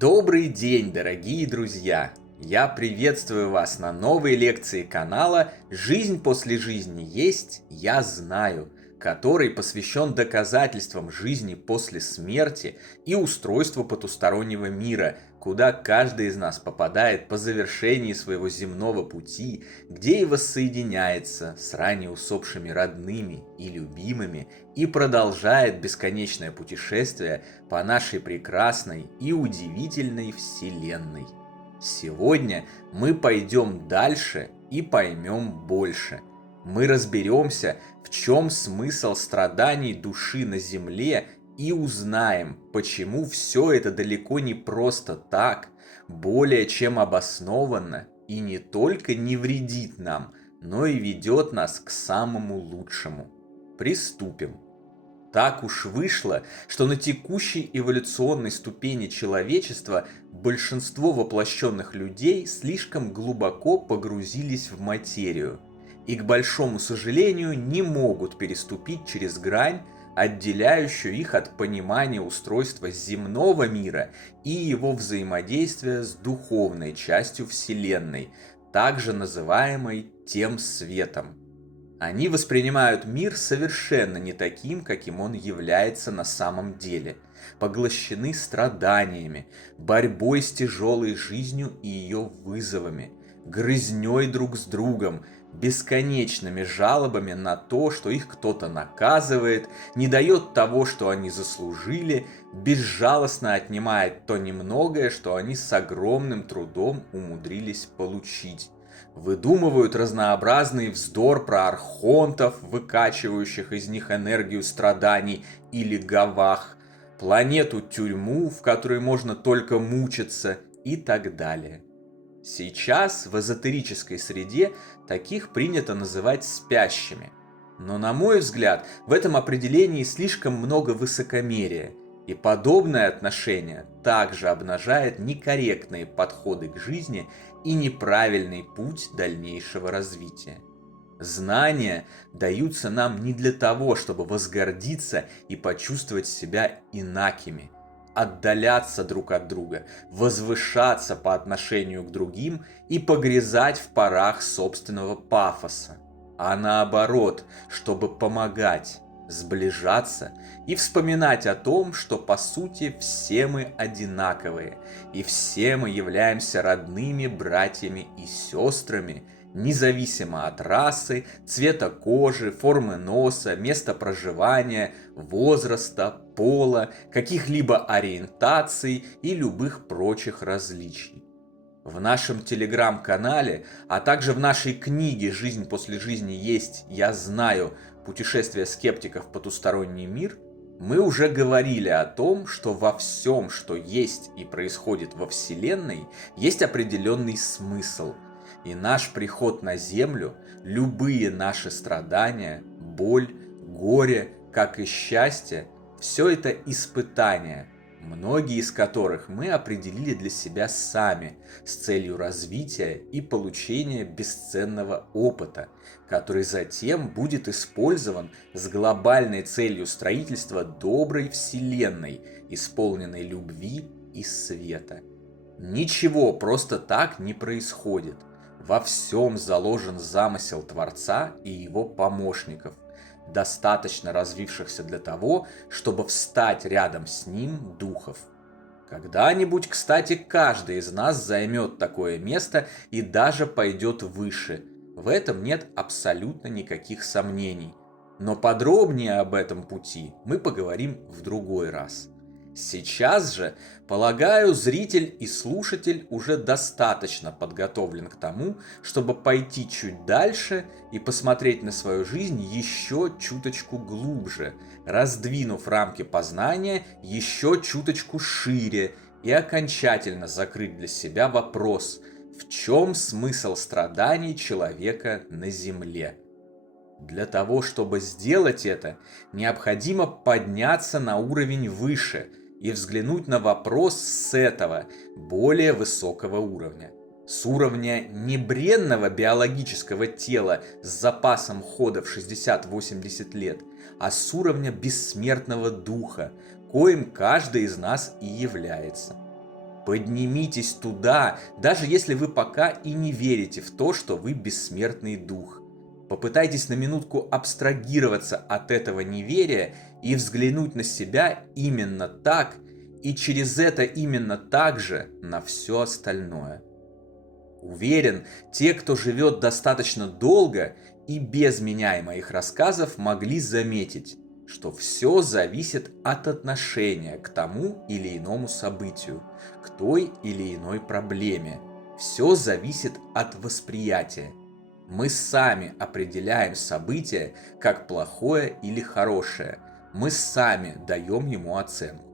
Добрый день, дорогие друзья! Я приветствую вас на новой лекции канала «Жизнь после жизни есть, я знаю», который посвящен доказательствам жизни после смерти и устройству потустороннего мира, куда каждый из нас попадает по завершении своего земного пути, где и воссоединяется с ранее усопшими родными и любимыми и продолжает бесконечное путешествие по нашей прекрасной и удивительной Вселенной. Сегодня мы пойдем дальше и поймем больше. Мы разберемся, в чем смысл страданий души на земле, и узнаем, почему все это далеко не просто так, более чем обоснованно и не только не вредит нам, но и ведет нас к самому лучшему. Приступим. Так уж вышло, что на текущей эволюционной ступени человечества большинство воплощенных людей слишком глубоко погрузились в материю и, к большому сожалению, не могут переступить через грань, отделяющую их от понимания устройства земного мира и его взаимодействия с духовной частью Вселенной, также называемой тем светом. Они воспринимают мир совершенно не таким, каким он является на самом деле, поглощены страданиями, борьбой с тяжелой жизнью и ее вызовами, грызней друг с другом, бесконечными жалобами на то, что их кто-то наказывает, не дает того, что они заслужили, безжалостно отнимает то немногое, что они с огромным трудом умудрились получить. Выдумывают разнообразный вздор про архонтов, выкачивающих из них энергию страданий, или гавах, планету-тюрьму, в которой можно только мучиться, и так далее. Сейчас в эзотерической среде таких принято называть спящими. Но, на мой взгляд, в этом определении слишком много высокомерия, и подобное отношение также обнажает некорректные подходы к жизни и неправильный путь дальнейшего развития. Знания даются нам не для того, чтобы возгордиться и почувствовать себя инакими, отдаляться друг от друга, возвышаться по отношению к другим и погрязать в парах собственного пафоса, а наоборот, чтобы помогать, сближаться и вспоминать о том, что по сути все мы одинаковые, и все мы являемся родными братьями и сестрами, независимо от расы, цвета кожи, формы носа, места проживания, возраста, пола, каких-либо ориентаций и любых прочих различий. В нашем телеграм-канале, а также в нашей книге «Жизнь после жизни есть, я знаю. Путешествие скептиков в потусторонний мир» мы уже говорили о том, что во всем, что есть и происходит во Вселенной, есть определенный смысл. И наш приход на Землю, любые наши страдания, боль, горе, как и счастье, все это испытания, многие из которых мы определили для себя сами с целью развития и получения бесценного опыта, который затем будет использован с глобальной целью строительства доброй Вселенной, исполненной любви и света. Ничего просто так не происходит. Во всем заложен замысел Творца и его помощников, достаточно развившихся для того, чтобы встать рядом с ним духов. Когда-нибудь, кстати, каждый из нас займет такое место и даже пойдет выше. В этом нет абсолютно никаких сомнений. Но подробнее об этом пути мы поговорим в другой раз. Сейчас же, полагаю, зритель и слушатель уже достаточно подготовлен к тому, чтобы пойти чуть дальше и посмотреть на свою жизнь еще чуточку глубже, раздвинув рамки познания еще чуточку шире и окончательно закрыть для себя вопрос, в чем смысл страданий человека на Земле. Для того, чтобы сделать это, необходимо подняться на уровень выше и взглянуть на вопрос с этого, более высокого уровня. С уровня не бренного биологического тела с запасом хода в 60-80 лет, а с уровня бессмертного духа, коим каждый из нас и является. Поднимитесь туда, даже если вы пока и не верите в то, что вы бессмертный дух. Попытайтесь на минутку абстрагироваться от этого неверия и взглянуть на себя именно так, и через это именно так же на все остальное. Уверен, те, кто живет достаточно долго и без меня и моих рассказов, могли заметить, что все зависит от отношения к тому или иному событию, к той или иной проблеме. Все зависит от восприятия. Мы сами определяем событие как плохое или хорошее. Мы сами даем ему оценку.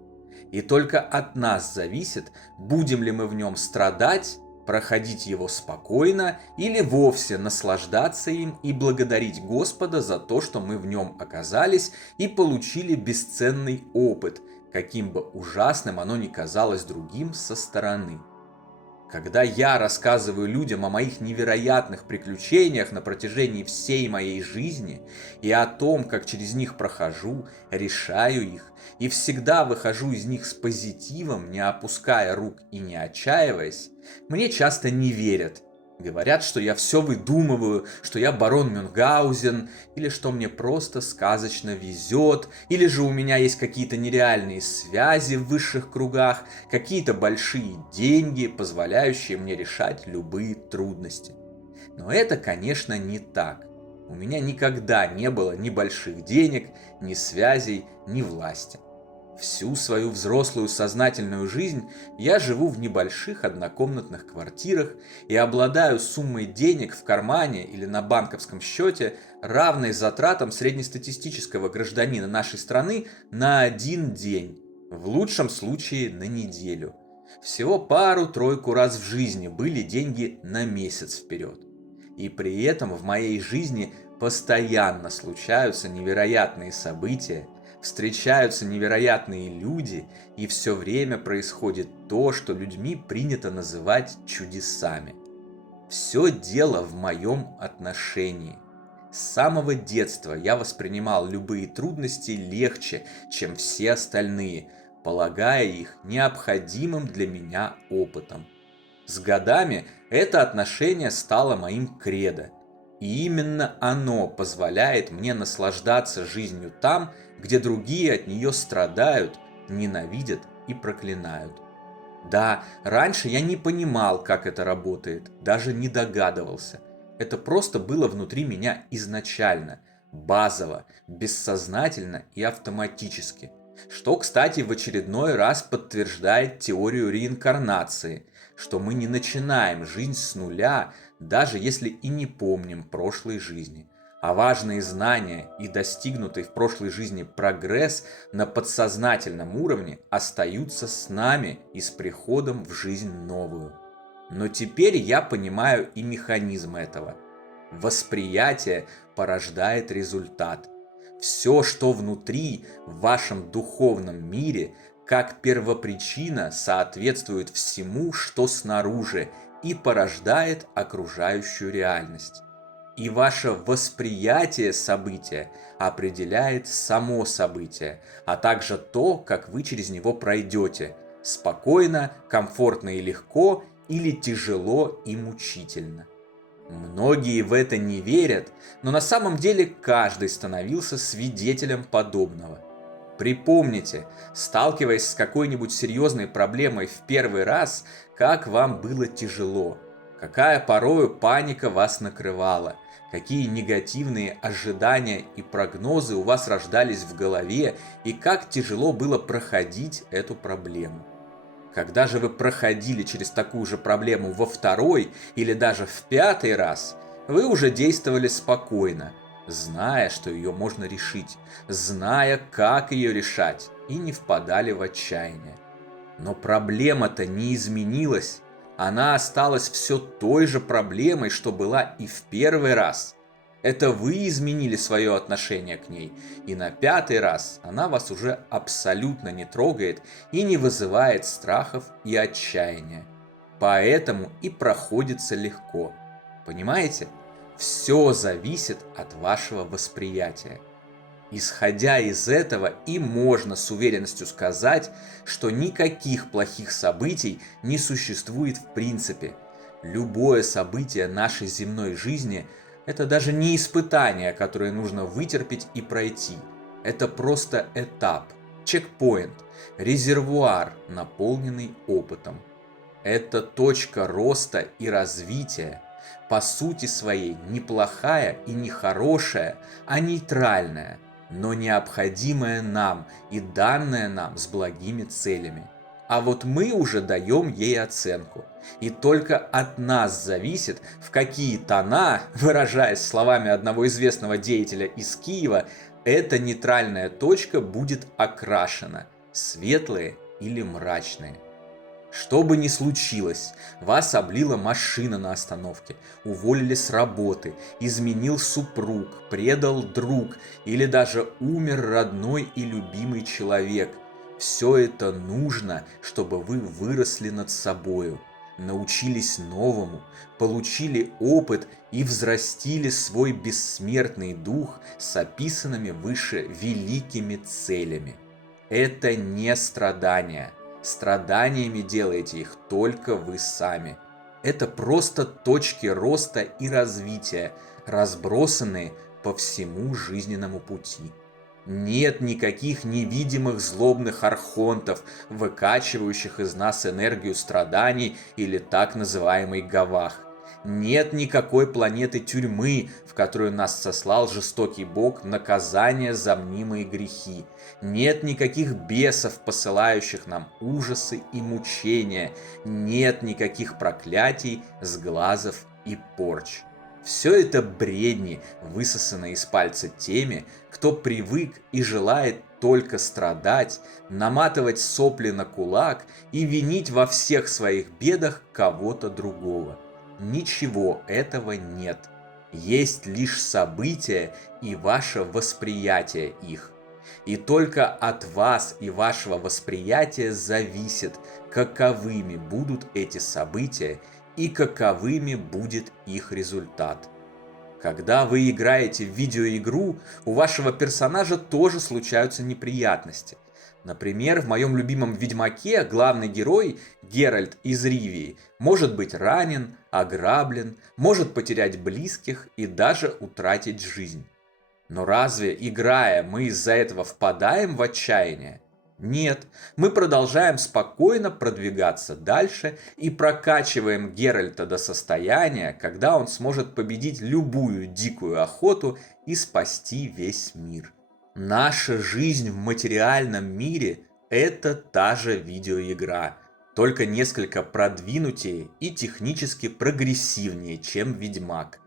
И только от нас зависит, будем ли мы в нем страдать, проходить его спокойно или вовсе наслаждаться им и благодарить Господа за то, что мы в нем оказались и получили бесценный опыт, каким бы ужасным оно ни казалось другим со стороны. Когда я рассказываю людям о моих невероятных приключениях на протяжении всей моей жизни и о том, как через них прохожу, решаю их и всегда выхожу из них с позитивом, не опуская рук и не отчаиваясь, мне часто не верят. Говорят, что я все выдумываю, что я барон Мюнхгаузен, или что мне просто сказочно везет, или же у меня есть какие-то нереальные связи в высших кругах, какие-то большие деньги, позволяющие мне решать любые трудности. Но это, конечно, не так. У меня никогда не было ни больших денег, ни связей, ни власти. Всю свою взрослую сознательную жизнь я живу в небольших однокомнатных квартирах и обладаю суммой денег в кармане или на банковском счете, равной затратам среднестатистического гражданина нашей страны на один день, в лучшем случае на неделю. Всего пару-тройку раз в жизни были деньги на месяц вперед. И при этом в моей жизни постоянно случаются невероятные события, встречаются невероятные люди, и все время происходит то, что людьми принято называть чудесами. Все дело в моем отношении. С самого детства я воспринимал любые трудности легче, чем все остальные, полагая их необходимым для меня опытом. С годами это отношение стало моим кредо, и именно оно позволяет мне наслаждаться жизнью там, где другие от нее страдают, ненавидят и проклинают. Да, раньше я не понимал, как это работает, даже не догадывался. Это просто было внутри меня изначально, базово, бессознательно и автоматически. Что, кстати, в очередной раз подтверждает теорию реинкарнации, что мы не начинаем жизнь с нуля, даже если и не помним прошлой жизни. А важные знания и достигнутый в прошлой жизни прогресс на подсознательном уровне остаются с нами и с приходом в жизнь новую. Но теперь я понимаю и механизм этого. Восприятие порождает результат. Все, что внутри, в вашем духовном мире, как первопричина, соответствует всему, что снаружи, и порождает окружающую реальность. И ваше восприятие события определяет само событие, а также то, как вы через него пройдете – спокойно, комфортно и легко или тяжело и мучительно. Многие в это не верят, но на самом деле каждый становился свидетелем подобного. Припомните, сталкиваясь с какой-нибудь серьезной проблемой в первый раз, как вам было тяжело, какая порою паника вас накрывала, какие негативные ожидания и прогнозы у вас рождались в голове и как тяжело было проходить эту проблему. Когда же вы проходили через такую же проблему во второй или даже в пятый раз, вы уже действовали спокойно, зная, что ее можно решить, зная, как ее решать, и не впадали в отчаяние. Но проблема-то не изменилась, она осталась все той же проблемой, что была и в первый раз. Это вы изменили свое отношение к ней, и на пятый раз она вас уже абсолютно не трогает и не вызывает страхов и отчаяния. Поэтому и проходится легко. Понимаете? Все зависит от вашего восприятия. Исходя из этого, и можно с уверенностью сказать, что никаких плохих событий не существует в принципе. Любое событие нашей земной жизни – это даже не испытание, которое нужно вытерпеть и пройти. Это просто этап, чекпоинт, резервуар, наполненный опытом. Это точка роста и развития, по сути своей неплохая и не хорошая, а нейтральная, но необходимая нам и данная нам с благими целями. А вот мы уже даем ей оценку. И только от нас зависит, в какие тона, выражаясь словами одного известного деятеля из Киева, эта нейтральная точка будет окрашена – светлые или мрачные. Что бы ни случилось, вас облила машина на остановке, уволили с работы, изменил супруг, предал друг или даже умер родной и любимый человек. Все это нужно, чтобы вы выросли над собою, научились новому, получили опыт и взрастили свой бессмертный дух с описанными выше великими целями. Это не страдания. Страданиями делаете их только вы сами. Это просто точки роста и развития, разбросанные по всему жизненному пути. Нет никаких невидимых злобных архонтов, выкачивающих из нас энергию страданий или так называемый гавах. Нет никакой планеты тюрьмы, в которую нас сослал жестокий бог наказания за мнимые грехи. Нет никаких бесов, посылающих нам ужасы и мучения. Нет никаких проклятий, сглазов и порч. Все это бредни, высосанные из пальца теми, кто привык и желает только страдать, наматывать сопли на кулак и винить во всех своих бедах кого-то другого. Ничего этого нет. Есть лишь события и ваше восприятие их. И только от вас и вашего восприятия зависит, каковыми будут эти события и каковыми будет их результат. Когда вы играете в видеоигру, у вашего персонажа тоже случаются неприятности. Например, в моем любимом Ведьмаке главный герой, Геральт из Ривии, может быть ранен, ограблен, может потерять близких и даже утратить жизнь. Но разве, играя, мы из-за этого впадаем в отчаяние? Нет, мы продолжаем спокойно продвигаться дальше и прокачиваем Геральта до состояния, когда он сможет победить любую дикую охоту и спасти весь мир. Наша жизнь в материальном мире – это та же видеоигра, только несколько продвинутее и технически прогрессивнее, чем Ведьмак.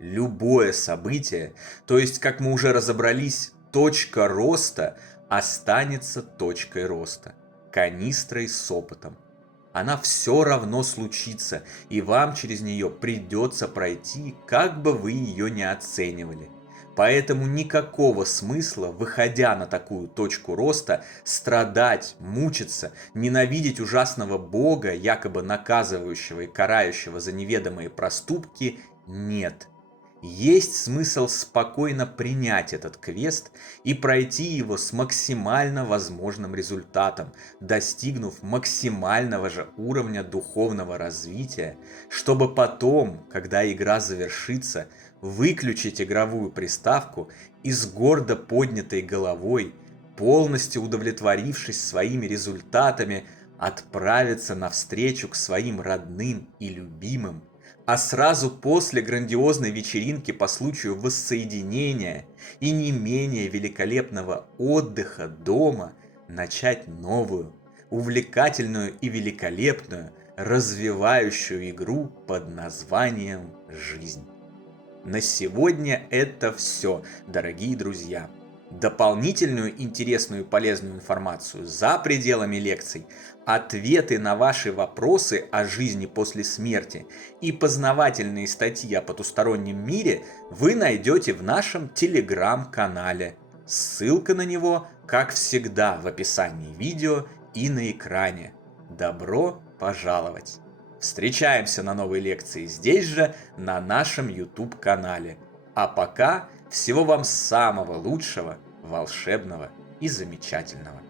Любое событие, то есть, как мы уже разобрались, точка роста останется точкой роста, канистрой с опытом. Она все равно случится, и вам через нее придется пройти, как бы вы ее ни оценивали. Поэтому никакого смысла, выходя на такую точку роста, страдать, мучиться, ненавидеть ужасного Бога, якобы наказывающего и карающего за неведомые проступки, нет. Есть смысл спокойно принять этот квест и пройти его с максимально возможным результатом, достигнув максимального же уровня духовного развития, чтобы потом, когда игра завершится, выключить игровую приставку и с гордо поднятой головой, полностью удовлетворившись своими результатами, отправиться навстречу к своим родным и любимым, а сразу после грандиозной вечеринки по случаю воссоединения и не менее великолепного отдыха дома начать новую, увлекательную и великолепную, развивающую игру под названием «Жизнь». На сегодня это все, дорогие друзья. Дополнительную интересную и полезную информацию за пределами лекций, ответы на ваши вопросы о жизни после смерти и познавательные статьи о потустороннем мире вы найдете в нашем телеграм-канале. Ссылка на него, как всегда, в описании видео и на экране. Добро пожаловать! Встречаемся на новой лекции здесь же, на нашем YouTube-канале. А пока всего вам самого лучшего волшебного и замечательного.